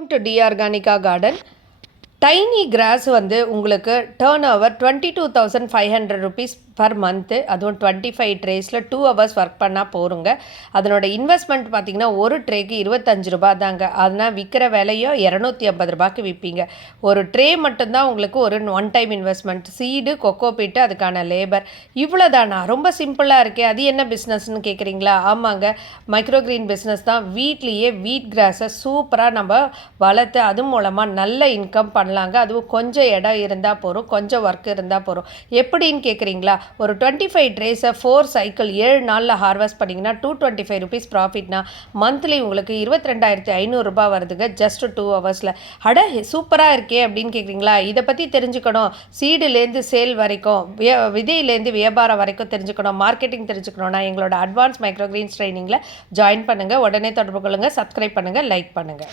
Welcome to the Organica garden. Tiny grass வந்து உங்களுக்கு turn over 22,500 rupees per month, அதுவும் 25 ட்ரேஸில் 2 hours work பண்ணால் போருங்க. அதனோட இன்வெஸ்ட்மெண்ட் பார்த்திங்கன்னா ஒரு ட்ரேக்கு 25 ரூபா தாங்க. அதனால் விற்கிற விலையோ 250 ரூபாய்க்கு விற்பீங்க. ஒரு ட்ரே மட்டும்தான் உங்களுக்கு ஒரு one time investment, seed, coco peat, அதுக்கான லேபர், இவ்வளோ தானா? ரொம்ப சிம்பிளாக இருக்கே, அது என்ன பிஸ்னஸ்ன்னு கேட்குறீங்களா? ஆமாங்க, மைக்ரோக்ரீன் பிஸ்னஸ் தான். வீட்லேயே வீட் கிராஸை சூப்பராக நம்ம வளர்த்து அது மூலமாக நல்ல இன்கம் பண்ணலாங்க. அதுவும் கொஞ்சம் இடம் இருந்தால் போகிறோம், கொஞ்சம் ஒர்க் இருந்தால் போகிறோம். எப்படின்னு கேட்குறீங்களா? ஒரு 25 ட்ரேஸை 4 சைக்கிள் 7 நாளில் ஹார்வெஸ்ட் பண்ணிங்கன்னா 225 ருபீஸ் ப்ராஃபிட்னா மந்த்லி உங்களுக்கு 22,500 ரூபாய் வருதுங்க, ஜஸ்ட் 2 ஹவர்ஸில். அட சூப்பராக இருக்கே அப்படின்னு கேட்குறீங்களா? இதை பற்றி தெரிஞ்சுக்கணும், சீடுலேருந்து சேல் வரைக்கும், விதையிலேருந்து வியாபாரம் வரைக்கும் தெரிஞ்சுக்கணும், மார்க்கெட்டிங் தெரிஞ்சுக்கணும்னா எங்களோட அட்வான்ஸ் மைக்ரோக்ரீன்ஸ் ட்ரைனிங்கில் ஜாயின் பண்ணுங்கள். உடனே தொடர்பு கொள்ளுங்கள், சப்ஸ்கிரைப் பண்ணுங்கள், லைக் பண்ணுங்கள்.